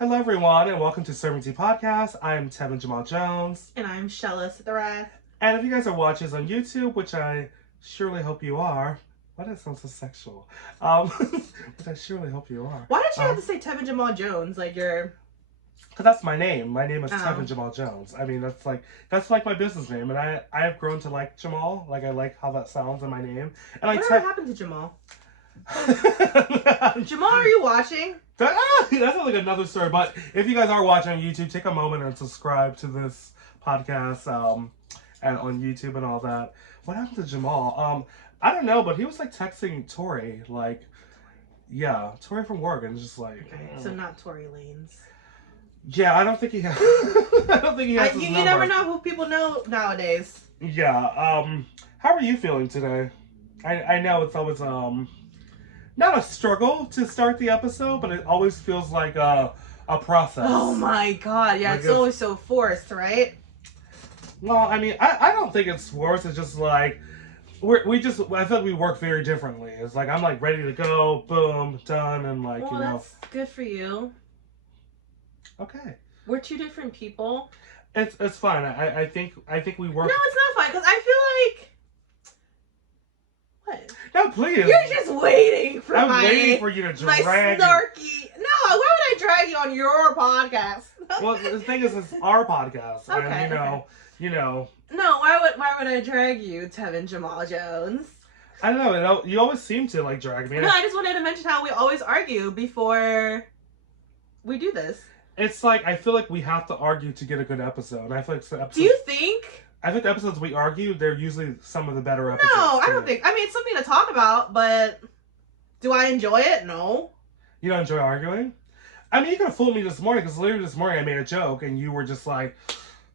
Hello, everyone, and welcome to Serving Tea Podcast. I am Tevin Jamal Jones. And I'm Shella and And if you guys are watching us on YouTube, which I surely hope you are, why does it sound so sexual? Which I surely hope you are. Why did you have to say Tevin Jamal Jones? Like you're... Because that's my name. My name is Tevin Jamal Jones. I mean, that's like my business name. And I have grown to like Jamal. Like, I like how that sounds in my name. And Whatever happened to Jamal? Jamal, are you watching? That's like another story. But if you guys are watching on YouTube, take a moment and subscribe to this podcast and on YouTube and all that. What happened to Jamal? I don't know, but he was like texting Tori, like, yeah, Tori from Oregon, just like. Okay, so not Tory Lanez. Yeah, I don't think he has. I don't think he has. You never know who people know nowadays. Yeah. How are you feeling today? I know it's always not a struggle to start the episode, but it always feels like a process. Oh my god, yeah, like it's always so forced, right? Well, I mean, I don't think it's forced. It's just like I feel like we work very differently. It's like I'm like ready to go, boom, done, and like well, that's good for you. Okay. We're two different people. It's fine. I think we work. No, it's not fine because I feel like. What? No, please. You're just waiting for I'm waiting for you to drag my snarky. No, why would I drag you on your podcast? Well, the thing is, it's our podcast, okay, and you know. No, why would I drag you, Tevin Jamal Jones? I don't know. You always seem to like drag me. No, I just wanted to mention how we always argue before we do this. It's like I feel like we have to argue to get a good episode. And I feel like the episodes. Do you think? I think the episodes we argue, they're usually some of the better episodes. No, I don't think. I mean, it's something to talk about, but do I enjoy it? No. You don't enjoy arguing? I mean, you could have fooled me this morning because literally this morning I made a joke and you were just like,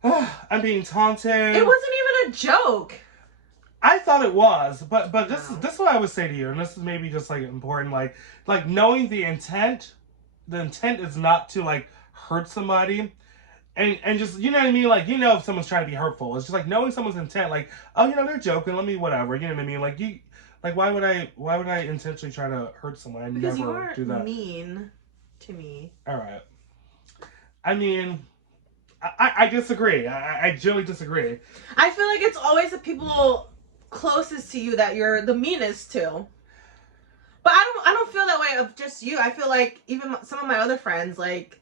oh, I'm being taunted. It wasn't even a joke. I thought it was, but this is what I would say to you, and this is maybe just like important, like knowing the intent. The intent is not to like hurt somebody. And just, you know what I mean? Like, if someone's trying to be hurtful. It's just like knowing someone's intent, like, oh, they're joking, let me whatever. You know what I mean? Like, why would I intentionally try to hurt someone? I because never you are do that. Mean to me. All right. I mean, I disagree. I generally disagree. I feel like it's always the people closest to you that you're the meanest to. But I don't feel that way of just you. I feel like even some of my other friends, like,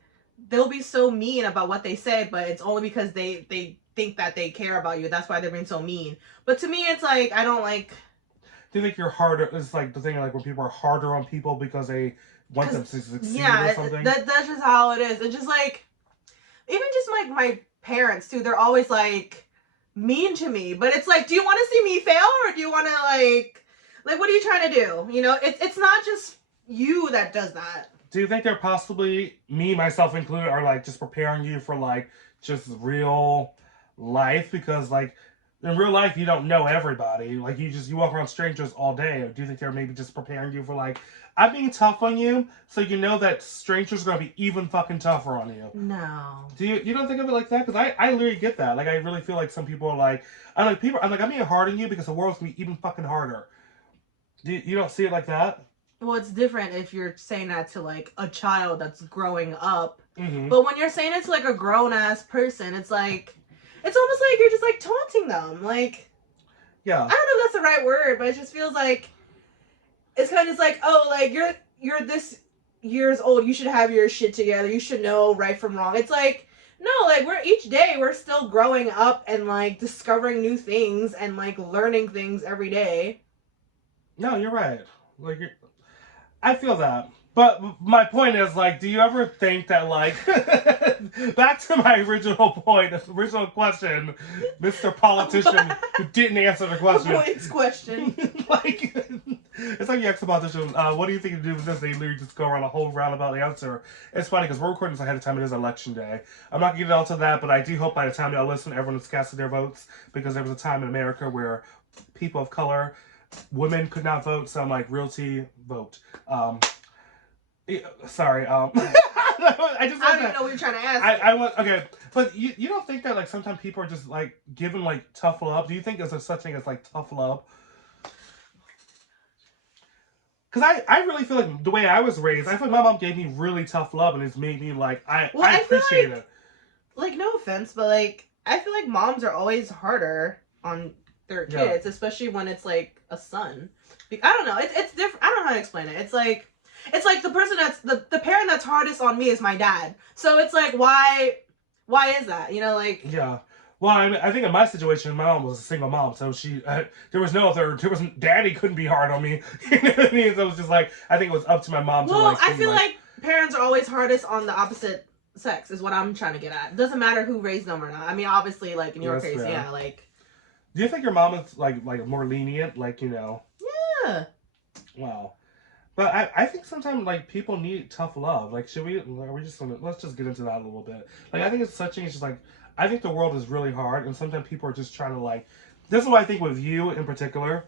they'll be so mean about what they say, but it's only because they think that they care about you. That's why they're being so mean. But to me, it's like, I don't like... Do you think you're harder? It's like the thing like when people are harder on people because they want them to succeed or something? Yeah, that's just how it is. It's just like... Even just like my parents, too, they're always like mean to me. But it's like, do you want to see me fail? Or do you want to like, what are you trying to do? It's not just you that does that. Do you think they're possibly, me, myself included, are like just preparing you for like just real life? Because like in real life, you don't know everybody. Like you walk around strangers all day. Or do you think they're maybe just preparing you for like, I'm being tough on you, so you know that strangers are going to be even fucking tougher on you? No. Do you don't think of it like that? Because I literally get that. Like I really feel like some people are like, I'm being hard on you because the world's going to be even fucking harder. You don't see it like that? Well, it's different if you're saying that to, like, a child that's growing up. Mm-hmm. But when you're saying it to, like, a grown-ass person, it's like... It's almost like you're just, like, taunting them. Like... Yeah. I don't know if that's the right word, but it just feels like... It's kind of like, oh, like, you're this years old. You should have your shit together. You should know right from wrong. It's like... No, like, each day we're still growing up and, like, discovering new things and, like, learning things every day. No, you're right. Like, I feel that. But my point is, like, do you ever think that, like, back to my original question, Mr. Politician who didn't answer the question. Points question. Like, it's like you ask a politician, what do you think to do with this? They literally just go around a whole roundabout answer. It's funny because we're recording this ahead of time. It is election day. I'm not getting all to that, but I do hope by the time y'all listen, everyone has casted their votes because there was a time in America where people of color, women could not vote, so I'm like, realty, vote. Sorry. I don't even know what you're trying to ask. Okay, but you don't think that like sometimes people are just like given like tough love? Do you think there's such thing as like tough love? Because I really feel like the way I was raised, I feel like my mom gave me really tough love, and it's made me like Well, I I feel appreciate like, it. like, no offense, but like, I feel like moms are always harder on their Yeah. kids, especially when it's like a son. I don't know. It's different. I don't know how to explain it. It's like the person that's the parent that's hardest on me is my dad. So it's like, why is that? You know, like, Yeah. Well, I, mean, I think in my situation, my mom was a single mom, so there was no other, daddy couldn't be hard on me. You know what I mean? So it was just like, I think it was up to my mom to well, like. I feel like parents are always hardest on the opposite sex, is what I'm trying to get at. It doesn't matter who raised them or not. I mean, obviously, like in your That's case, fair. yeah, like. Do you think your mom is like more lenient, like Yeah. Wow. But I think sometimes like people need tough love. Like, should we? Are we just gonna let's just get into that a little bit. Like, I think it's such thing. It's just like I think the world is really hard, and sometimes people are just trying to like. This is what I think with you in particular.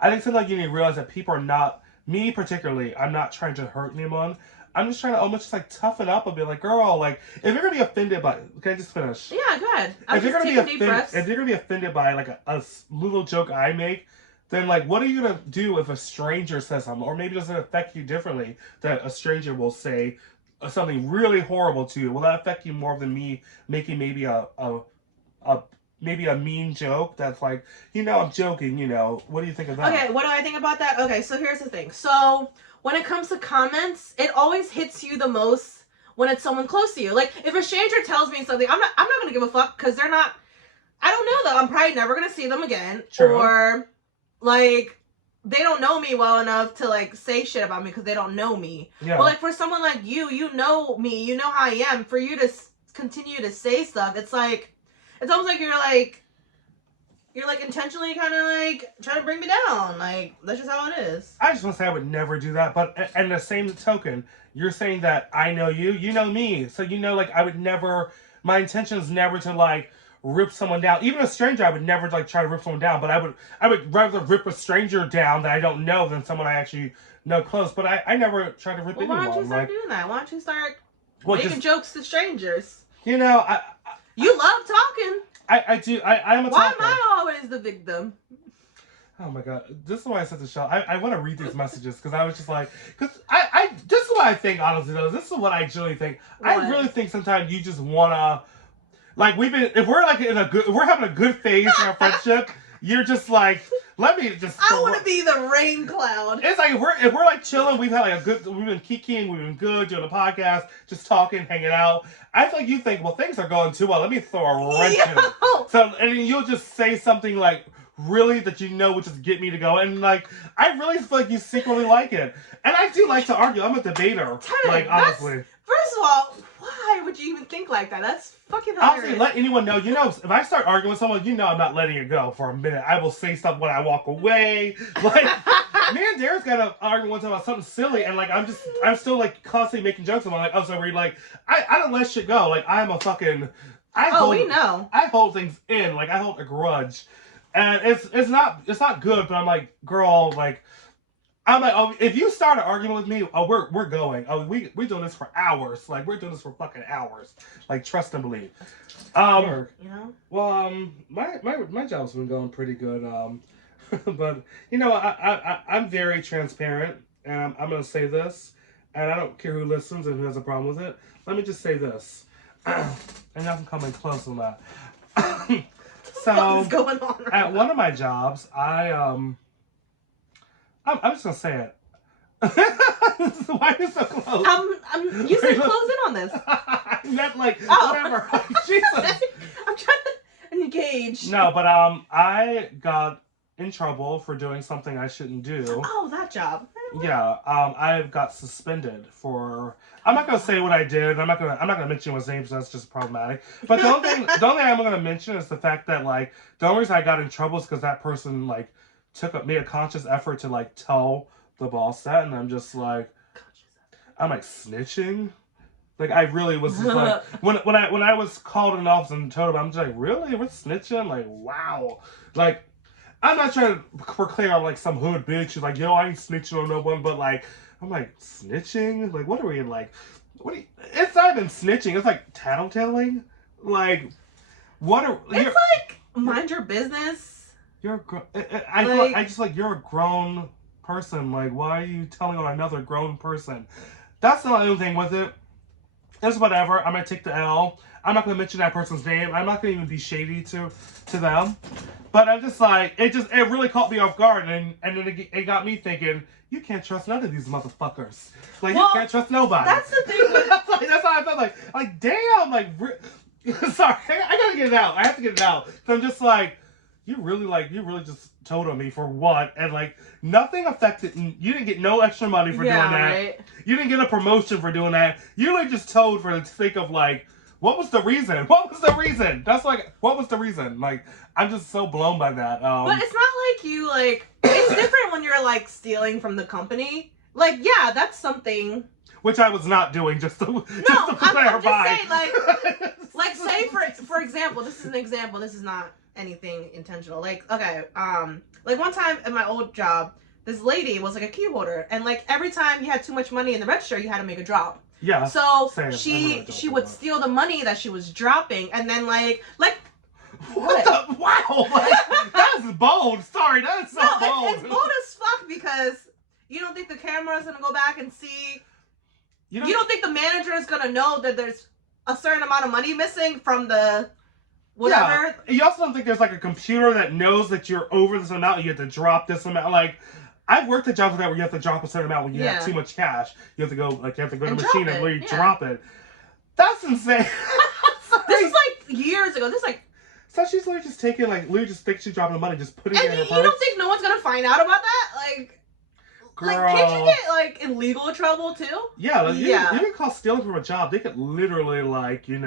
I think sometimes you need to realize that people are not me particularly. I'm not trying to hurt anyone. I'm just trying to almost just like toughen up a bit. Like, girl, like if you're gonna be offended by, can I just finish? Yeah, go ahead. I'm If you're just gonna be taking deep offended, breaths. if you're gonna be offended by like a little joke I make, then like what are you gonna do if a stranger says something, or maybe does it affect you differently that a stranger will say something really horrible to you? Will that affect you more than me making maybe a maybe a mean joke that's like, I'm joking. What do you think of that? Okay, what do I think about that? Okay, so here's the thing. So when it comes to comments, it always hits you the most when it's someone close to you. Like if a stranger tells me something, I'm not gonna give a fuck because they're not. I don't know them. I'm probably never gonna see them again. True. Or like they don't know me well enough to like say shit about me because they don't know me. Yeah. But like for someone like you know me, you know how I am. For you to continue to say stuff, it's almost like you're like intentionally kind of like trying to bring me down. Like that's just how it is. I just want to say I would never do that. But and the same token, you're saying that I know you, you know me, so like I would never. My intention is never to like rip someone down. Even a stranger, I would never like try to rip someone down. But I would rather rip a stranger down that I don't know than someone I actually know close. But I never try to rip anyone. Why don't you start doing that? Why don't you start making jokes to strangers? You love talking. I do. I'm a Why talker. am I always the victim? Oh my god, this is why I said to Shell. I want to read these messages because I was just like, because this is what I think, honestly, though. This is what I truly think. What? I really think sometimes you just want to, like, if we're like if we're having a good phase in our friendship, you're just like, let me just. I want to be the rain cloud. It's like if we're like chilling, we've had like we've been kikiing, we've been good, doing a podcast, just talking, hanging out. I feel like you think, well, things are going too well. Let me throw a wrench in it. So, and then you'll just say something like, really, that would just get me to go. And like, I really feel like you secretly like it. And I do like to argue. I'm a debater. Tevin, like, honestly. First of all, why would you even think like that? That's fucking hilarious. Honestly, let anyone know. If I start arguing with someone, I'm not letting it go for a minute. I will say stuff when I walk away. Like, me and Darius got to argue one time about something silly, and like, I'm still like constantly making jokes. And I'm like, oh, so we're like, I don't let shit go. Like, I'm a fucking. We know. I hold things in. Like, I hold a grudge. And it's not good, but I'm like, girl, like, I'm like, oh, if you start an argument with me, oh, we're going. Oh, we're doing this for hours. Like, we're doing this for fucking hours. Like, trust and believe. Well, my job's been going pretty good. But I'm very transparent, and I'm gonna say this, and I don't care who listens and who has a problem with it. Let me just say this, and nothing coming close on that. So, what is going on right at now? one of my jobs, I'm just gonna say it. Why are you so close? You said close in on this. I meant like whatever. Jesus. I'm trying to engage. No, but I got in trouble for doing something I shouldn't do. Oh, that job. Yeah, I got suspended for. I'm not gonna say what I did. I'm not gonna mention his name, so that's just problematic. But the only thing I'm gonna mention is the fact that like the only reason I got in trouble is because that person like made a conscious effort to like tell the boss that, and I'm just like, I'm like snitching. Like I really was just like when I was called in an office and told him, I'm just like, really, we're snitching? Like wow, like. I'm not trying to proclaim I'm like some hood bitch who's like, yo, I ain't snitching on no one, but like, I'm like, snitching? Like, what are we in, like, it's not even snitching, it's like tattletaling? Like, it's like, mind your business. You're I just like, you're a grown person. Like, why are you telling on another grown person? That's the only thing with it. It's whatever. I'm gonna take the L. I'm not gonna mention that person's name. I'm not gonna even be shady to them. But I'm just like, it really caught me off guard, and then it got me thinking, you can't trust none of these motherfuckers. Like, you can't trust nobody. That's the thing. That's how I felt like damn, sorry, I gotta get it out. I have to get it out. So I'm just like, you really just told on me for what? And like, nothing affected. You didn't get no extra money for doing that. Right. You didn't get a promotion for doing that. You really just told for the sake of like, what was the reason? What was the reason? That's like, what was the reason? Like, I'm just so blown by that. But it's not like you like. It's different when you're like stealing from the company. Like, yeah, that's something. Which I was not doing, just to clarify. I'm just saying, like say for example, this is an example. This is not anything intentional. Like, okay, like one time at my old job, this lady was like a key holder, and like every time you had too much money in the register, you had to make a drop. Yeah. So she would steal the money that she was dropping, and then like. What the? Wow! Like, that is bold. Sorry, that is so bold. It's bold as fuck because you don't think the camera is gonna go back and see. You don't think the manager is gonna know that there's a certain amount of money missing from the whatever. Yeah. You also don't think there's like a computer that knows that you're over this amount and you have to drop this amount. Like, I've worked at jobs like that where you have to drop a certain amount when you have too much cash. You have to go to the machine and really drop it. That's insane. This is like years ago. This is like. So she's literally just taking, like, literally just thinks she's dropping the money, just putting it in her purse. And you don't think no one's gonna find out about that? Like, girl. Like, can't you get, like, in legal trouble, too? Yeah, like, you get caught stealing from a job. They could literally, like, they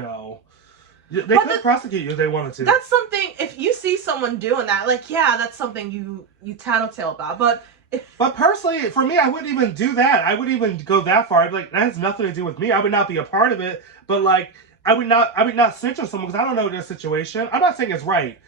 could prosecute you if they wanted to. That's something, if you see someone doing that, like, yeah, that's something you tattletale about. But personally, for me, I wouldn't even do that. I wouldn't even go that far. I'd be like, that has nothing to do with me. I would not be a part of it. But, like, I would not snitch on someone because I don't know their situation. I'm not saying it's right,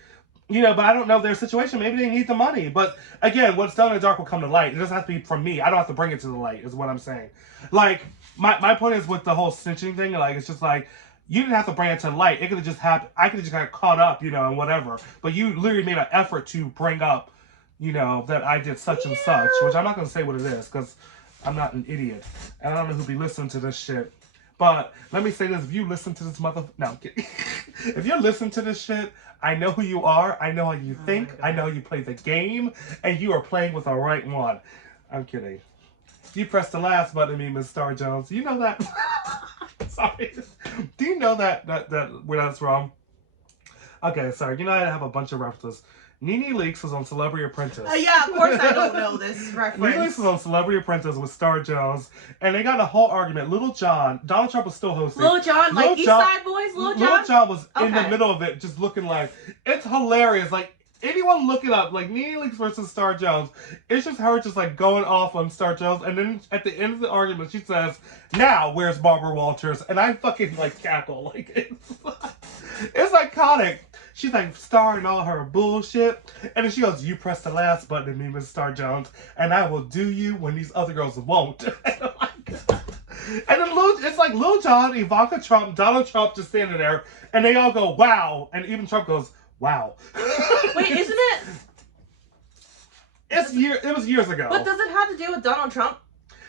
but I don't know their situation. Maybe they need the money. But again, what's done in the dark will come to light. It doesn't have to be from me. I don't have to bring it to the light, is what I'm saying. Like, my point is with the whole snitching thing, like, it's just like, you didn't have to bring it to light. It could have just happened. I could have just got caught up, and whatever. But you literally made an effort to bring up, that I did such and such, which I'm not going to say what it is because I'm not an idiot. And I don't know who'll be listening to this shit. But let me say this, if you listen to this no, I'm kidding. If you're listening to this shit, I know who you are, I know how you think, I know how you play the game, and you are playing with the right one. I'm kidding. You pressed the last button, Miss Star Jones. You know that? Sorry. Do you know that where that's from? Okay, sorry. I have a bunch of references. Nene Leakes was on Celebrity Apprentice. Yeah, of course I don't know this reference. Nene Leakes was on Celebrity Apprentice with Star Jones, and they got a whole argument. Little John, Donald Trump was still hosting. Little John, like East Side Boys, Little John? Little John was in the middle of it, just looking like, it's hilarious. Like, anyone look it up, like Nene Leakes versus Star Jones, it's just her just like going off on Star Jones, and then at the end of the argument, she says, now, where's Barbara Walters? And I fucking like cackle. Like, it's iconic. She's like starring all her bullshit. And then she goes, you press the last button, Miss Star Jones, and I will do you when these other girls won't. And then it's like Lil Jon, Ivanka Trump, Donald Trump just standing there, and they all go, wow. And even Trump goes, wow. Wait, isn't it? It was years ago. But does it have to do with Donald Trump?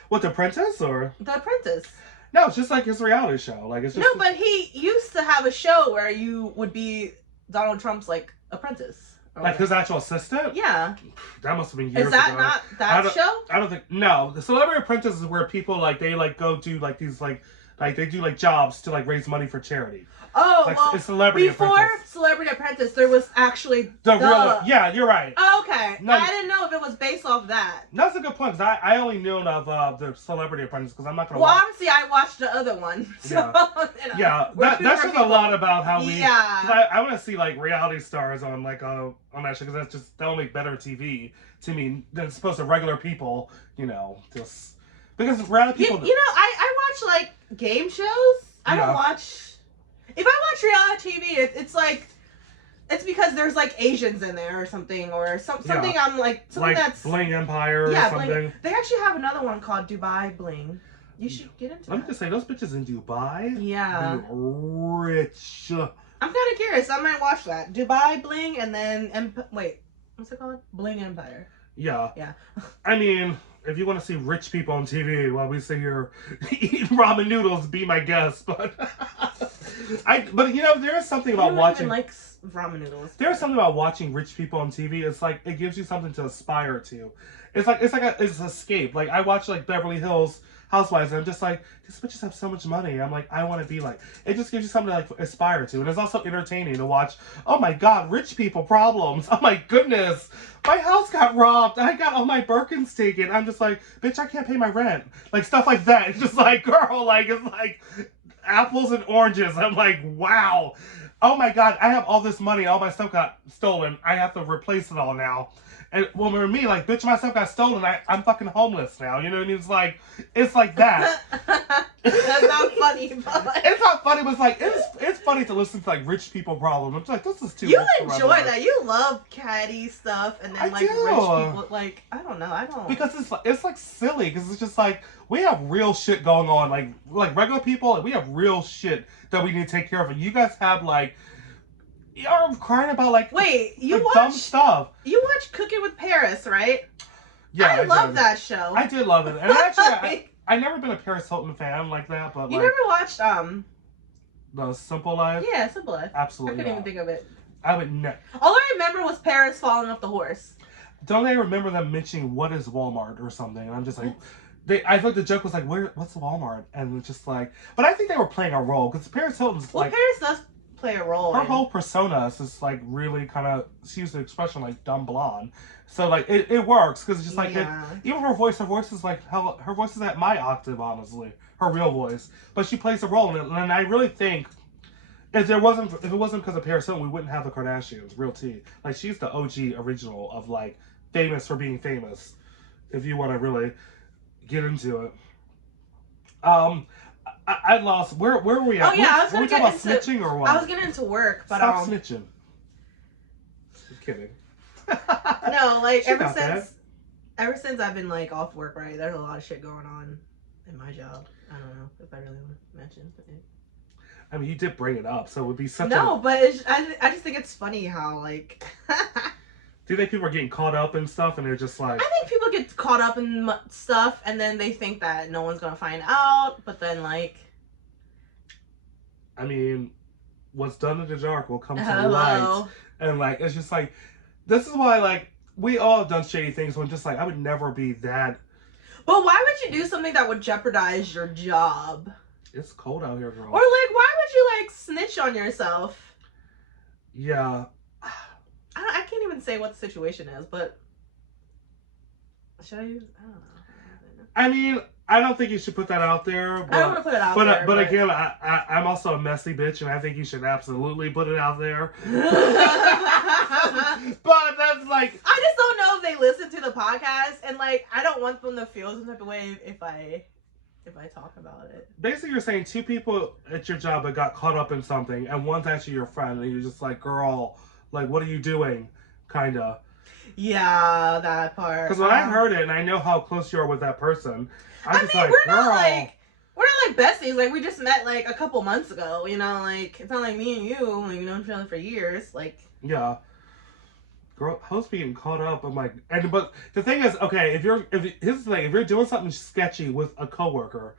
What, The Apprentice or? The Apprentice. No, it's just like his reality show. Like it's just. No, but he used to have a show where you would be Donald Trump's like apprentice. Like his actual assistant? Yeah. That must have been years ago. Is that not that show? I don't think. No, the Celebrity Apprentice is where people like they like go do like these like they do like jobs to like raise money for charity. Oh, like, well, it's Celebrity before Apprentice. Celebrity Apprentice, there was actually the real. Yeah, you're right. Oh, okay. No, I didn't know if it was based off that. That's a good point. Cause I only knew of the Celebrity Apprentice because I'm not gonna. Well, obviously, I watched the other one. So, yeah, that shows a lot about how we. Yeah. I want to see like reality stars on like on that show because that'll make better TV to me than it's supposed to regular people. Just because reality people. I watch like game shows. I don't watch. If I watch reality TV, it's like, it's because there's like Asians in there or something, or something I'm like, something like that's... Bling Empire or something. Bling. They actually have another one called Dubai Bling. You should get into it. Let me just say, those bitches in Dubai, yeah, rich. I'm kind of curious. I might watch that. Dubai Bling and then, wait, what's it called? Bling Empire. Yeah. Yeah. I mean, if you want to see rich people on TV while we sit here eating ramen noodles, be my guest. But but you know, there is something about Who watching. even likes ramen noodles? There's something about watching rich people on TV. It's like it gives you something to aspire to. It's an escape. Like I watch like Beverly Hills Housewives, and I'm just like, these bitches have so much money. I'm like, I want to be like. It just gives you something to like aspire to, and it's also entertaining to watch. Oh my God, rich people problems. Oh my goodness, my house got robbed. I got all my Birkins taken. I'm just like, bitch, I can't pay my rent. Like stuff like that. It's just like, girl, like it's like apples and oranges. I'm like, wow. Oh my God, I have all this money. All my stuff got stolen. I have to replace it all now. And well, for me, like, bitch, my stuff got stolen. I'm fucking homeless now. You know what I mean? It's like that. That's not funny, but It's not funny, but it's like, it's funny to listen to, like, rich people problems. I'm like, this is too you rich for my enjoy blood. that. You love catty stuff, and then I like do. rich people. Like I don't know. I don't. Because it's like silly, because it's just like, we have real shit going on. Like regular people, like, we have real shit that we need to take care of. And you guys have, like, you're crying about, like, Wait, you like watch dumb stuff. You watch Cooking with Paris, right? Yeah, I love did. that show. I did love it. And actually, I've never been a Paris Hilton fan like that, but You like, never watched The Simple Life? Yeah, Simple Life. Absolutely I couldn't not. even think of it. I would never. All I remember was Paris falling off the horse. Don't they remember them mentioning what is Walmart or something? And I'm just like, I thought the joke was like, what's Walmart? And it's just like, but I think they were playing a role, because Paris Hilton's Well, like, Paris does play a role. her whole persona is just like really kind of, she used the expression like dumb blonde. So like it works, because it's just like even her voice is like her voice is at my octave, honestly, her real voice, but she plays a role in it. And I really think if it wasn't because of Paris Hilton, we wouldn't have the Kardashians. Real tea, like she's the OG original of like famous for being famous. If you want to really get into it, I lost where were we at? Oh yeah, I was were gonna we get talking into about snitching or what? I was getting into work, but Stop snitching. Just kidding. No, like She got ever since I've been like off work, right? There's a lot of shit going on in my job. I don't know if I really want to mention it. I mean, you did bring it up, so it would be such but I just think it's funny how like. Do you think people are getting caught up in stuff and they're just like? I think people get caught up in stuff and then they think that no one's gonna find out, but then like. I mean, what's done in the dark will come to Hello. the light, and like it's just like, this is why like we all have done shady things. When just like I would never be that. But why would you do something that would jeopardize your job? It's cold out here, girl. Or like, why would you like snitch on yourself? Yeah. I can't even say what the situation is, but should I use? I don't know. I mean, I don't think you should put that out there. But, I don't want to put it out there. But again, I'm also a messy bitch, and I think you should absolutely put it out there. But that's like, I just don't know if they listen to the podcast, and like, I don't want them to feel some type of way if I talk about it. Basically, you're saying two people at your job that got caught up in something, and one's actually your friend, and you're just like, girl, like, what are you doing? Kinda. Yeah, that part. Because when I heard it, and I know how close you are with that person, I'm just like, we're girl. not like besties. Like, we just met like a couple months ago. You know, like it's not like me and you. Like, we've known each other for years. Like. Yeah. Girl, host being caught up. I'm like, but the thing is, okay, here's the thing, if you're doing something sketchy with a coworker,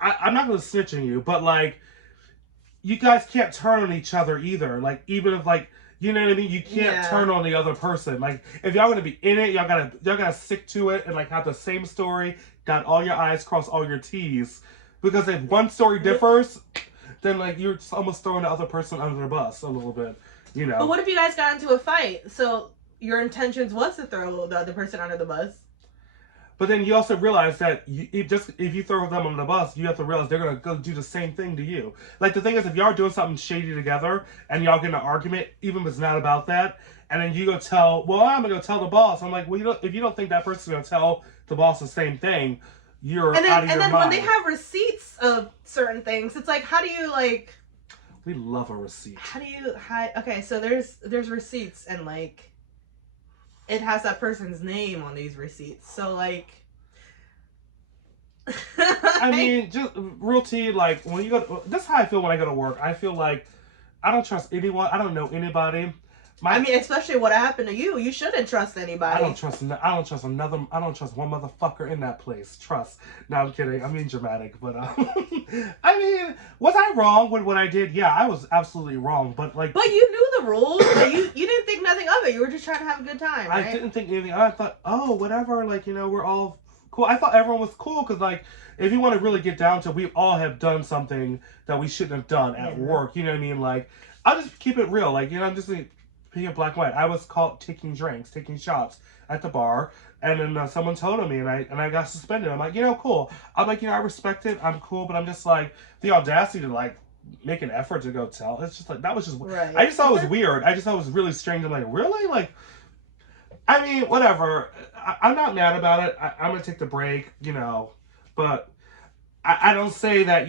I'm not gonna snitch on you, but like, you guys can't turn on each other either. Like, even if like, you know what I mean? You can't turn on the other person. Like, if y'all gonna be in it, y'all gotta stick to it and like have the same story, dot all your I's, cross all your T's. Because if one story differs, then like you're just almost throwing the other person under the bus a little bit, you know. But what if you guys got into a fight? So your intentions was to throw the other person under the bus. But then you also realize that if you throw them on the bus, you have to realize they're gonna go do the same thing to you. Like, the thing is, if y'all are doing something shady together and y'all get in an argument, even if it's not about that, and then you go tell, well, I'm gonna go tell the boss. I'm like, well, if you don't think that person's gonna tell the boss the same thing, you're out of your mind. And then when they have receipts of certain things, it's like, how do you like? We love a receipt. How do you hide? Okay, so there's receipts and like. It has that person's name on these receipts. So, like... I mean, just real tea, like, when you go... This is how I feel when I go to work. I feel like I don't trust anyone. I don't know anybody. I mean, especially what happened to you. You shouldn't trust anybody. I don't trust one motherfucker in that place. Trust. No, I'm kidding. I'm being dramatic, but I mean, was I wrong with what I did? Yeah, I was absolutely wrong. But like, but you knew the rules. But you didn't think nothing of it. You were just trying to have a good time. Right? I didn't think anything. I thought, oh, whatever. Like, we're all cool. I thought everyone was cool because like, if you want to really get down to, it, we all have done something that we shouldn't have done at work. You know what I mean? Like, I'll just keep it real. Like, I'm just like, being black and white. I was caught taking shots at the bar, and then someone told on me, and I got suspended. I'm like, cool. I'm like, I respect it. I'm cool, but I'm just like the audacity to like make an effort to go tell. It's just like that was just. Right. I just thought it was weird. I just thought it was really strange. I'm like, really? Like, I mean, whatever. I'm not mad about it. I'm gonna take the break, but I don't say that,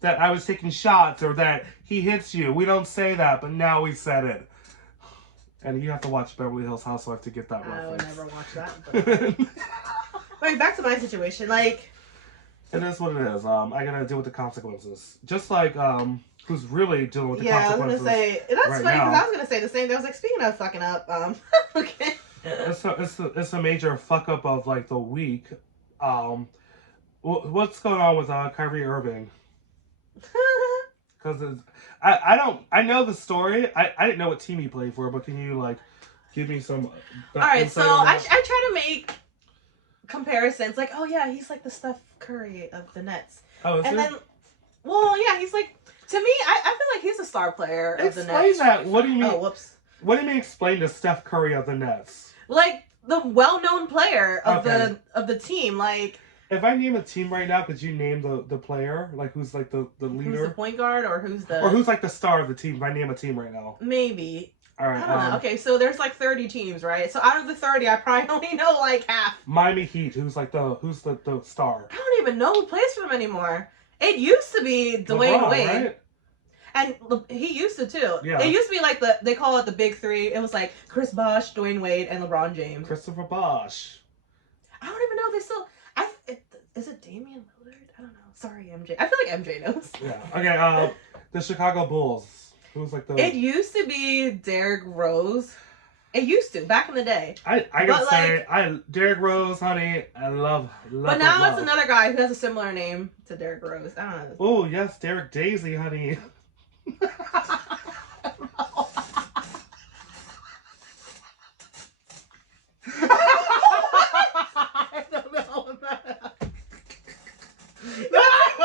that I was taking shots or that he hits you. We don't say that, but now we said it. And you have to watch Beverly Hills Housewives to get that reference. I would never watch that. But... Wait, back to my situation. Like, it is what it is. I gotta deal with the consequences. Just like who's really dealing with the consequences. Yeah, I was gonna say that's funny because I was gonna say the same thing. I was like, speaking of fucking up, okay. It's a major fuck up of like the week. What's going on with Kyrie Irving? Because I know the story. I didn't know what team he played for, but can you like give me some? All right, so I try to make comparisons. Like, oh yeah, he's like the Steph Curry of the Nets. Oh, is and he? Then, well, yeah, he's like to me. I feel like he's a star player of the Nets. Explain that. What do you mean? Oh, whoops. What do you mean? Explain the Steph Curry of the Nets. Like the well-known player of the team, like. If I name a team right now, could you name the player? Like, who's like the leader? Who's the point guard or who's the... Or who's like the star of the team? If I name a team right now. Maybe. All right. I don't know. Okay, so there's like 30 teams, right? So out of the 30, I probably only know like half. Miami Heat, who's the star? I don't even know who plays for them anymore. It used to be Dwayne Wade. Right? And he used to too. Yeah. It used to be like they call it the big three. It was like Chris Bosh, Dwayne Wade, and LeBron James. Christopher Bosh. I don't even know if they still... Is it Damian Lillard? I don't know. Sorry, MJ. I feel like MJ knows. Yeah. Okay. The Chicago Bulls. Who's like the? It used to be Derrick Rose. It used to back in the day. I gotta say, Derrick Rose, honey, I love. But now it's another guy who has a similar name to Derrick Rose. I don't know. Oh yes, Derek Daisy, honey.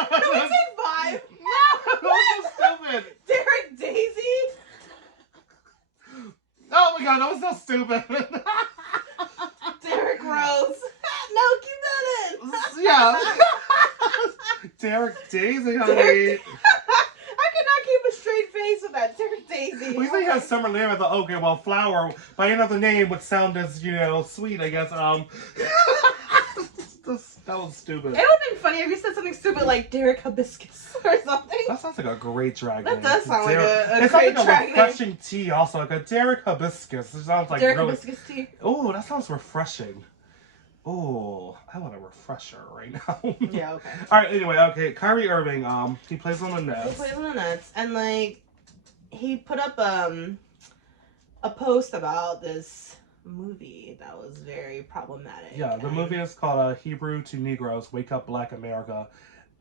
Can we take 5? No, that was so stupid. Derek Daisy? Oh my god, that was so stupid. Derrick Rose. No, keep that in. Yeah. Derek Daisy, honey. I could not keep a straight face with that. Derek Daisy. We think he has summer name. I thought, okay, well, Flower by another name would sound as sweet, I guess. That was stupid. It would have been funny if you said something stupid like Derek Hibiscus or something. That sounds like a great drag name. That does sound like a it great sounds like drag a refreshing tea also, like a Derek Hibiscus. It sounds like Derek really... Hibiscus tea. Oh, that sounds refreshing. Oh, I want a refresher right now. Yeah, okay. Alright, anyway, okay. Kyrie Irving, he plays on the Nets. He plays on the Nets, and like he put up a post about this movie that was very problematic. Yeah, the movie is called Hebrew to Negroes, Wake Up Black America.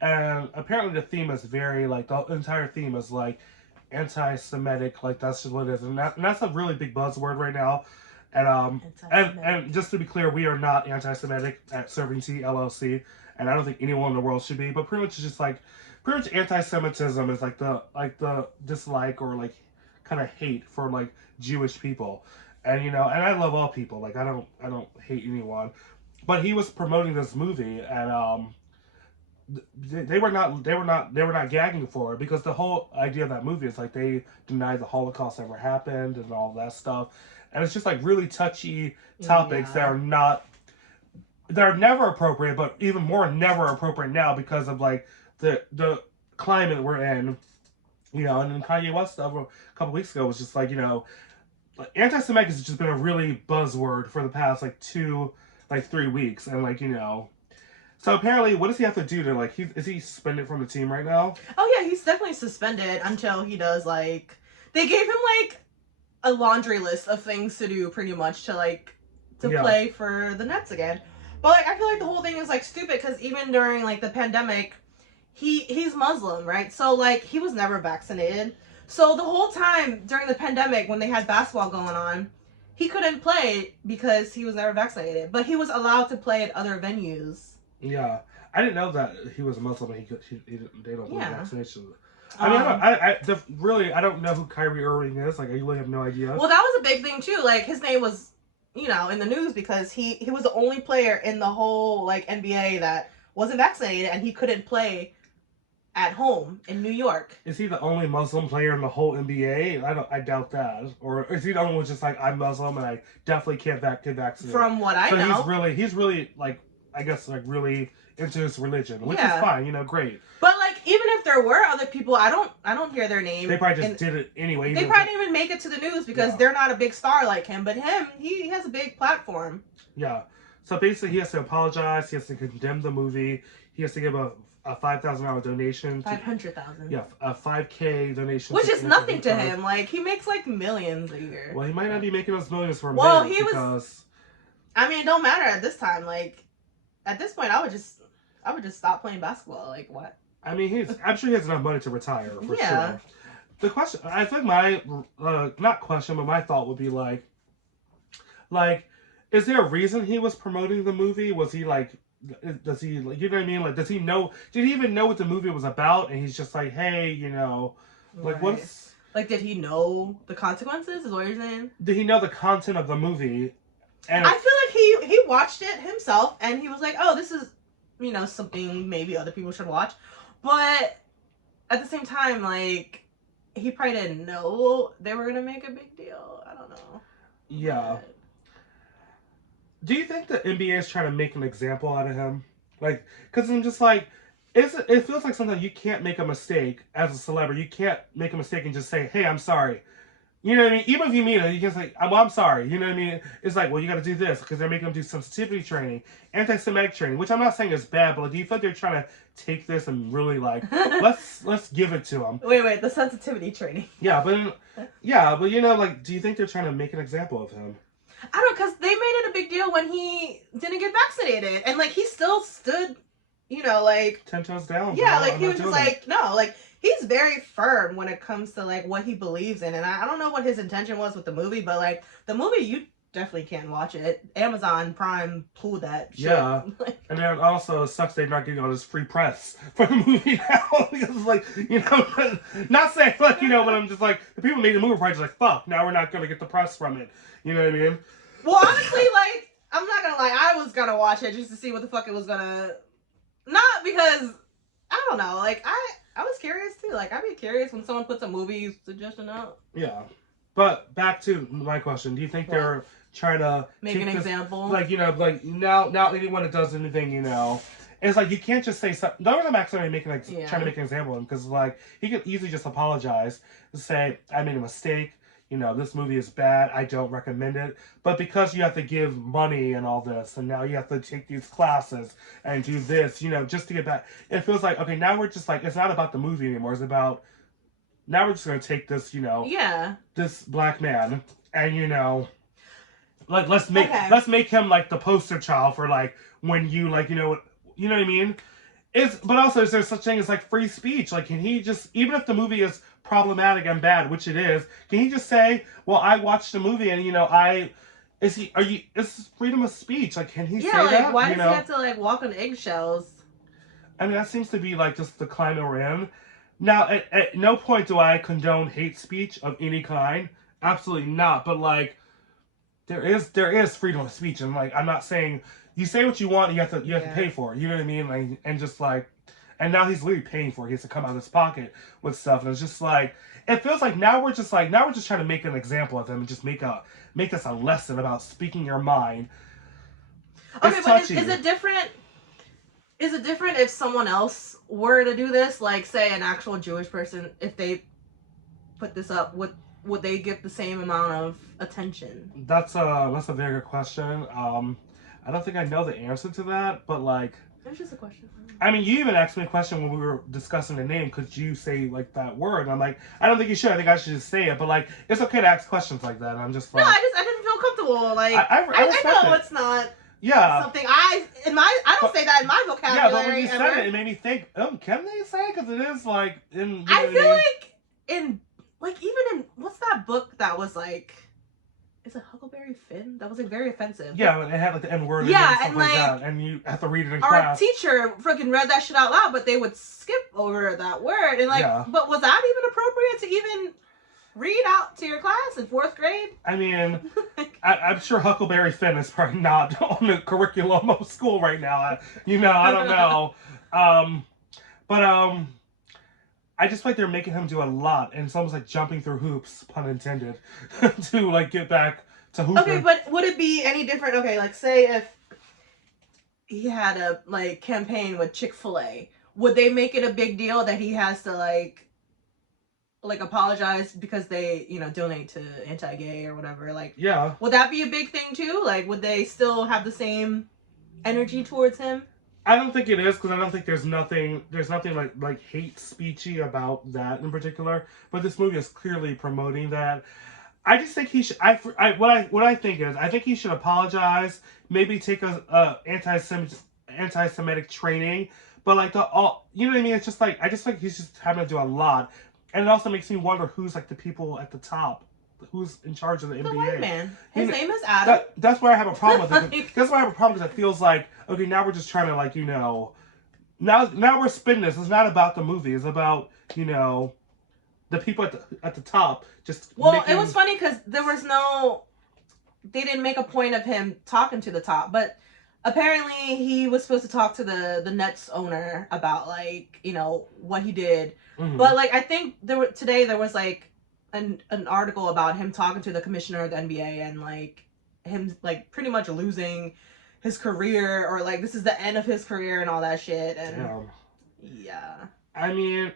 And apparently the theme is very, like, the entire theme is, like, anti-Semitic, like, that's just what it is. And that's a really big buzzword right now. And just to be clear, we are not anti-Semitic at Serving Tea LLC, and I don't think anyone in the world should be, but pretty much it's just, like, pretty much anti-Semitism is, like, the dislike or, like, kind of hate for, like, Jewish people. And and I love all people. Like I don't hate anyone, but he was promoting this movie, and they were not gagging for it because the whole idea of that movie is like they deny the Holocaust ever happened and all that stuff, and it's just like really touchy topics that are never appropriate, but even more never appropriate now because of like the climate we're in, and then Kanye West stuff a couple weeks ago was just like anti-Semitic has just been a really buzzword for the past 3 weeks, and so apparently, what does he have to do to is he suspended from the team right now? Oh yeah, he's definitely suspended until he does they gave him a laundry list of things to do, pretty much, to like to play for the Nets again. But like I feel like the whole thing is like stupid because even during like the pandemic, he's Muslim, right? So like he was never vaccinated. So the whole time during the pandemic when they had basketball going on, he couldn't play because he was never vaccinated. But he was allowed to play at other venues. Yeah, I didn't know that he was a Muslim and they don't believe vaccination. I mean, I don't know who Kyrie Irving is. Like, I really have no idea. Well, that was a big thing too. Like, his name was, you know, in the news because he was the only player in the whole like NBA that wasn't vaccinated and he couldn't play at home in New York. Is he the only Muslim player in the whole NBA? I doubt that. Or is he the only one just like, I'm Muslim and I definitely can't get vaccinated? From what I know, he's really like, I guess like really into his religion, which is fine, you know, great. But like, even if there were other people, I don't hear their name. They probably just did it anyway. They probably didn't even make it to the news because they're not a big star like him. But him, he has a big platform. Yeah. So basically, he has to apologize. He has to condemn the movie. He has to give a $5,000 donation. 500,000. Yeah, a $5,000 donation. Which is nothing to him. Like, he makes like millions a year. Well, he might not be making those millions for a minute because. I mean, it don't matter at this time. Like, at this point, I would just stop playing basketball. Like, what? I mean, I'm sure he has enough money to retire for sure. The question, I think my not question, but my thought would be like, is there a reason he was promoting the movie? Was he like, does he, you know what I mean? Like, does he know? Did he even know what the movie was about? And he's just like, hey, you know, like what's like? Did he know the consequences? Is what you're saying? Did he know the content of the movie? And I feel like he watched it himself, and he was like, oh, this is, you know, something maybe other people should watch. But at the same time, like, he probably didn't know they were gonna make a big deal. I don't know. Yeah. But do you think the NBA is trying to make an example out of him? Like, because I'm just like, it feels like sometimes you can't make a mistake as a celebrity. You can't make a mistake and just say, hey, I'm sorry. You know what I mean? Even if you mean it, you can say, I'm sorry. You know what I mean? It's like, well, you got to do this because they're making them do sensitivity training, anti-Semitic training, which I'm not saying is bad, but like, do you feel like they're trying to take this and really like, let's give it to them? Wait, the sensitivity training. Yeah, but you know, like, do you think they're trying to make an example of him? I don't know, because they made it a big deal when he didn't get vaccinated, and like he still stood, you know, like 10 toes down. Yeah, like he was just like, no, like. He's very firm when it comes to like what he believes in, and I don't know what his intention was with the movie, but like the movie, you definitely can watch it. Amazon Prime pulled that shit. Yeah, and then also it sucks they're not getting all this free press for the movie now because like, you know, not saying like, you know, but I'm just like the people making the movie probably just like, fuck, now we're not gonna get the press from it. You know what I mean? Well, honestly, like I'm not gonna lie, I was gonna watch it just to see what the fuck it was gonna. Not because I don't know, like I was curious too. Like, I'd be curious when someone puts a movie suggestion out. Yeah. But back to my question. Do you think they're trying to make an example? Like, you know, like now anyone that does anything, you know, it's like you can't just say something. No, I'm actually trying to make an example of him because, like, he could easily just apologize and say, I made a mistake. You know, this movie is bad. I don't recommend it. But because you have to give money and all this, and now you have to take these classes and do this, you know, just to get back. It feels like, okay, now we're just like, it's not about the movie anymore. It's about, now we're just going to take this, you know, this black man and, you know, like, let's make him like the poster child for like, when you like, you know what I mean? But also, is there such thing as like free speech? Like, can he just, even if the movie is problematic and bad, which it is, can he just say, well, I watched the movie and, you know, it's freedom of speech. Like, can he say that? Why does he have to like walk on eggshells? I mean, that seems to be like just the climate we're in. Now, at no point do I condone hate speech of any kind. Absolutely not. But like, there is freedom of speech. And like, I'm not saying you say what you want, you have to pay for it. You know what I mean? Like, and just like, and now he's literally paying for it. He has to come out of his pocket with stuff. And it's just like, it feels like now we're just trying to make an example of him and just make this a lesson about speaking your mind. Okay, but is it different? Is it different if someone else were to do this? Like, say, an actual Jewish person, if they put this up, would they get the same amount of attention? That's a very good question. I don't think I know the answer to that, but like, It's just a question. I mean, you even asked me a question when we were discussing the name. Could you say like that word? And I'm like, I don't think you should. I think I should just say it. But like, it's okay to ask questions like that. And I'm just like, No, I didn't feel comfortable. Like, I respect know it. it's not. Yeah. Something I don't say that in my vocabulary. Yeah, but when you said it made me think. Can they say? Because it is like in. I feel like in even in what's that book that was like. Is it Huckleberry Finn? That was like very offensive. Yeah, it had like the N word. Yeah, and stuff like that, and you have to read it in class. Our teacher freaking read that shit out loud, but they would skip over that word. And like, but was that even appropriate to even read out to your class in 4th grade? I mean, I'm sure Huckleberry Finn is probably not on the curriculum of school right now. I don't know. I just feel like they're making him do a lot, and it's almost like jumping through hoops, pun intended, to like get back to hooping. Okay, but would it be any different? Okay, like say if he had a like campaign with Chick-fil-A, would they make it a big deal that he has to like apologize because they donate to anti-gay or whatever? Like, yeah, would that be a big thing too? Like, would they still have the same energy towards him? I don't think it is, because I don't think there's nothing like hate speechy about that in particular. But this movie is clearly promoting that. I just think he should. What I think is, I think he should apologize. Maybe take a anti-Semitic training. But like you know what I mean? It's just like I just think he's just having to do a lot, and it also makes me wonder who's like the people at the top. Who's in charge of the NBA? The white man. His name is Adam. That's where I have a problem with it. That's why I have a problem, because it feels like, okay, now we're just trying to like, now we're spinning this. It's not about the movie. It's about, the people at the top just. Well, it was funny because they didn't make a point of him talking to the top, but apparently he was supposed to talk to the Nets owner about like, what he did. Mm-hmm. But like, I think today there was like an article about him talking to the commissioner of the NBA and like him like pretty much losing his career, or like this is the end of his career and all that shit. And yeah. I mean,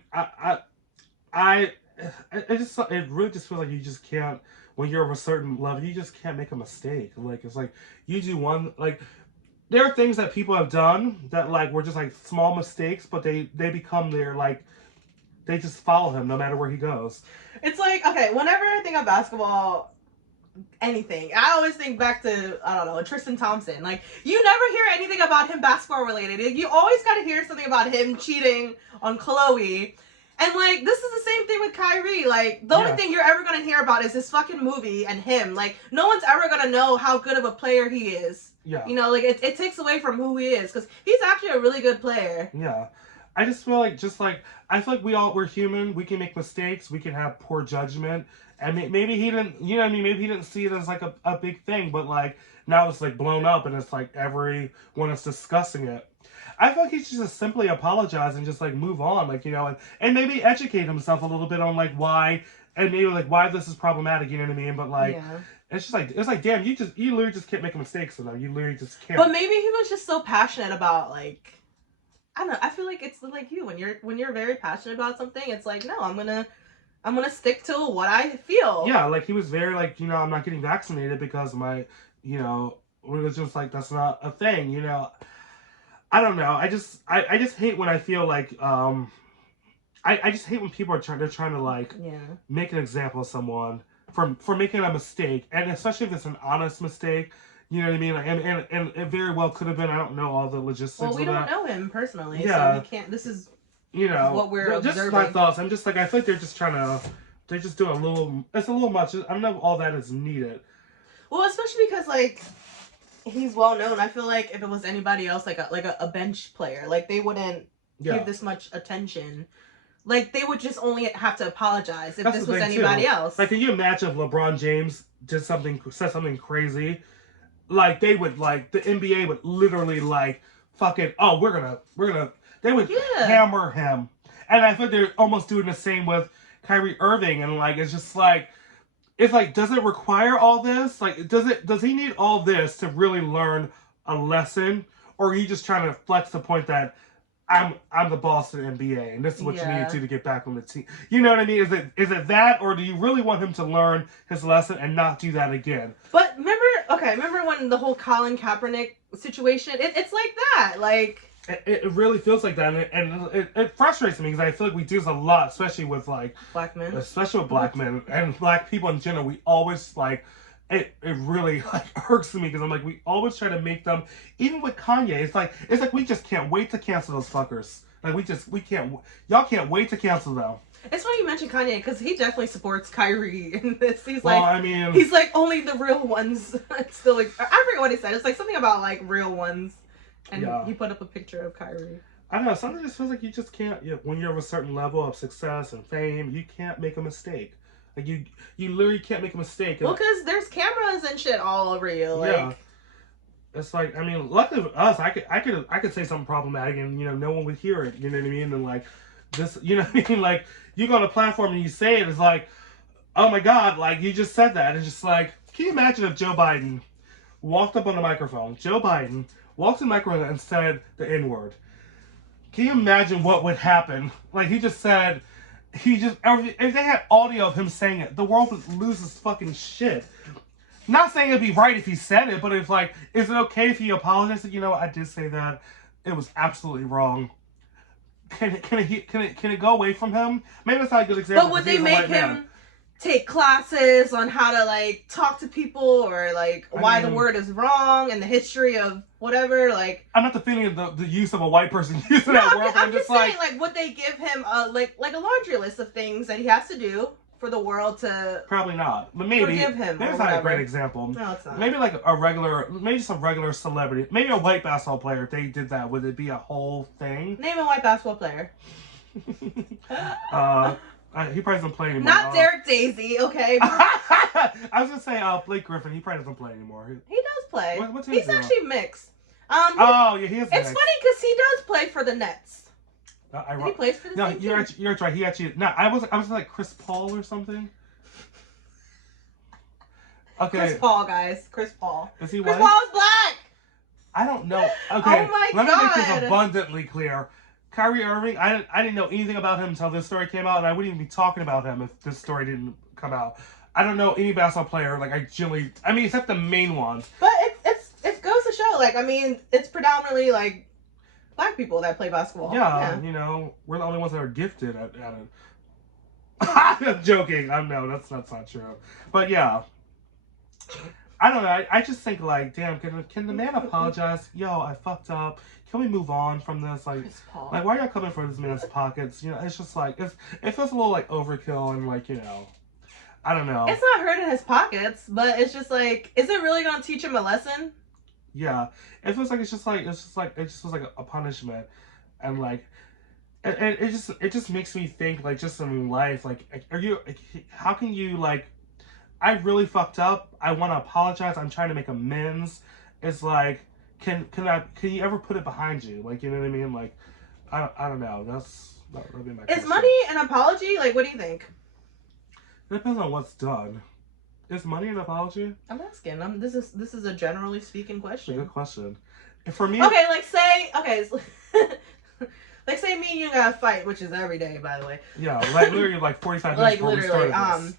it really just feels like you just can't, when you're of a certain level, you just can't make a mistake. Like, it's like you do one, like there are things that people have done that like were just like small mistakes, but they become their like, they just follow him no matter where he goes. It's like, okay, whenever I think of basketball, anything, I always think back to, I don't know, Tristan Thompson. Like, you never hear anything about him basketball related. You always got to hear something about him cheating on Chloe. And, like, this is the same thing with Kyrie. Like, the only thing you're ever going to hear about is this fucking movie and him. Like, no one's ever going to know how good of a player he is. Yeah. Like, it takes away from who he is. Because he's actually a really good player. Yeah. I just feel like, I feel like we're human. We can make mistakes. We can have poor judgment. And maybe he didn't, maybe he didn't see it as like a big thing. But like, now it's like blown up and it's like everyone is discussing it. I feel like he should just simply apologize and just like move on, like, and maybe educate himself a little bit on like why, and maybe like why this is problematic, you know what I mean? But like, it's like, damn, you literally just can't make mistakes enough. You literally just can't. But maybe he was just so passionate about like, I don't know. I feel like it's like you, when you're very passionate about something, it's like, no, I'm gonna stick to what I feel. Yeah, like he was very like, I'm not getting vaccinated because my, religion's like, that's not a thing, I don't know. I just hate when I feel like I just hate when people are trying to like make an example of someone for making a mistake, and especially if it's an honest mistake. You know what I mean? Like, and it very well could have been. I don't know all the logistics. Well, we don't know him personally, so we can't. This is what we're just observing. My thoughts. I'm just like, I feel like they're just doing a little. It's a little much. I don't know if all that is needed. Well, especially because like he's well known. I feel like if it was anybody else, like a bench player, like they wouldn't give this much attention. Like they would just only have to apologize if this was anybody else. Like, can you imagine if LeBron James said something crazy? Like they would, like the NBA would literally like fucking, oh, we're gonna they would hammer him. And I think they're almost doing the same with Kyrie Irving, and like it's just like, it's like, does it require all this? Like, does he need all this to really learn a lesson? Or are you just trying to flex the point that I'm the boss of the NBA and this is what you need to get back on the team? You know what I mean? Is it that, or do you really want him to learn his lesson and not do that again? But remember when the whole Colin Kaepernick situation? It's like that. Like, It really feels like that, and it frustrates me because I feel like we do this a lot, especially with like Black men. especially with black men and black people in general. We always like it really like irks me because I'm like we always try to make them, even with Kanye. It's like we just can't wait to cancel those fuckers. Like we can't, y'all can't wait to cancel them. It's funny you mentioned Kanye because he definitely supports Kyrie in this. He's Well, like, I mean, he's like only the real ones still. I forget what he said. It's like something about like real ones, and yeah. he put up a picture of Kyrie. I don't know. Something just feels like you just can't. When you're of a certain level of success and fame, you can't make a mistake. Like you literally can't make a mistake. Well, because there's cameras and shit all over you. Like, yeah. It's like, I mean, luckily for us, I could say something problematic and no one would hear it. You know what I mean? And like this, you know what I mean? Like you go on a platform and you say it, it's like, oh my god, like you just said that. It's just like, can you imagine if Joe Biden walked up on the microphone? Joe Biden walked on the microphone and said the N-word. Can you imagine what would happen? Like he just said, if they had audio of him saying it, the world would lose its fucking shit. Not saying it'd be right if he said it, but it's like, is it okay if he apologized? You know, I did say that. It was absolutely wrong. Can it go away from him? Maybe that's not a good example. But would they make him take classes on how to like talk to people or like why the word is wrong and the history of whatever? Like, I'm not defending the use of a white person using that word. I'm just saying, like, would they give him a like a laundry list of things that he has to do for the world to probably not, but maybe forgive him? There's not a great example. No, it's not. Maybe like maybe just a regular celebrity, maybe a white basketball player. If they did that, would it be a whole thing? Name a white basketball player. He probably doesn't play anymore. Not Derek Daisy, okay? I was gonna say Blake Griffin. He probably doesn't play anymore. He does play. What's He's actually mixed. Oh yeah, he is. It's funny because he does play for the Nets. He plays for the No, same you're team? you're right. He actually. No, I was like Chris Paul or something. Okay. Chris Paul, guys. Chris Paul. Is he Chris white? Paul is black. I don't know. Okay. Oh my Let me make this God. abundantly clear. Kyrie Irving, I didn't know anything about him until this story came out, and I wouldn't even be talking about him if this story didn't come out. I don't know any basketball player. Like I mean, except the main ones. But it goes to show. Like, I mean, it's predominantly like black people that play basketball. Yeah. We're the only ones that are gifted at it. I'm joking. No, that's not true. But yeah. I don't know. I just think like, damn, can the man apologize? Yo, I fucked up. Can we move on from this? Like why are y'all coming for this man's pockets? It's just like it feels a little like overkill and like I don't know. It's not hurting his pockets, but it's just like, is it really gonna teach him a lesson? Yeah, it feels like it just feels like a punishment, and like it just makes me think like just in life like how can you like I really fucked up. I want to apologize. I'm trying to make amends. It's like, can you ever put it behind you? Like, you know what I mean? Like, I don't know. That'd be my question. Is money an apology? Like, what do you think? It depends on what's done. Is money an apology? I'm asking. This is a generally speaking question. It's a good question. For me, okay, like say like say me and you got a fight, which is every day, by the way. Yeah, like literally like 45 minutes before we started this.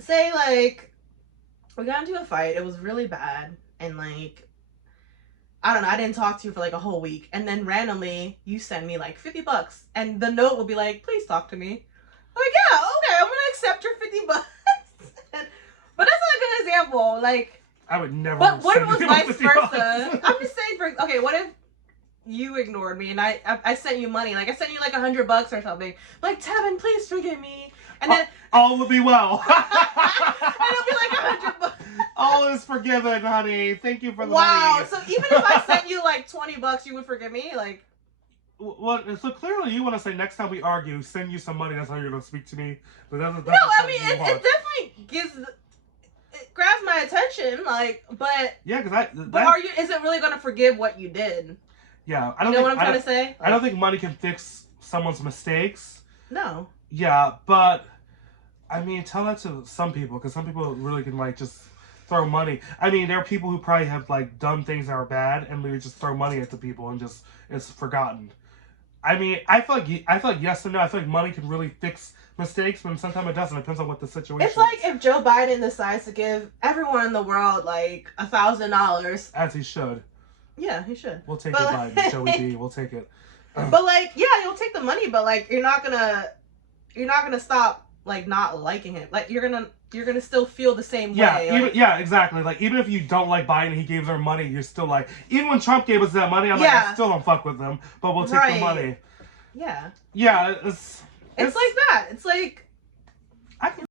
Say like we got into a fight, it was really bad, and like I don't know, I didn't talk to you for like a whole week, and then randomly you send me like $50 and the note will be like, please talk to me. I'm like, yeah, okay, I'm gonna accept your $50. But that's not a good example. Like, I would never. But what if it was vice versa? I'm just saying, okay, what if you ignored me and I sent you money, like I sent you like $100 or something, like, Tevin, please forgive me. And then all will be well. and it'll be like $100. All is forgiven, honey. Thank you for the money. Wow. So even if I sent you like $20, you would forgive me, like. Well, so clearly you want to say next time we argue, send you some money. That's how you're gonna speak to me. But that's no, I mean it definitely grabs my attention, like. But yeah, because is it really gonna forgive what you did? Yeah, I don't know what I'm trying to say. I don't think money can fix someone's mistakes. No. Yeah, but I mean, tell that to some people, because some people really can like just throw money. I mean, there are people who probably have like done things that are bad, and they just throw money at the people and just it's forgotten. I mean, I feel like yes and no. I feel like money can really fix mistakes, but sometimes it doesn't. It depends on what the situation is. It's like if Joe Biden decides to give everyone in the world like $1,000. As he should. Yeah, he should. We'll take it, Biden. Joey B. We'll take it. But like, yeah, you'll take the money, but like, you're not gonna stop like not liking him. Like you're gonna still feel the same way. Even, like, yeah, exactly. Like even if you don't like Biden, he gave her money. You're still like, even when Trump gave us that money, I'm like, I still don't fuck with them, but we'll take the money. Yeah. Yeah, it's like that. It's like I can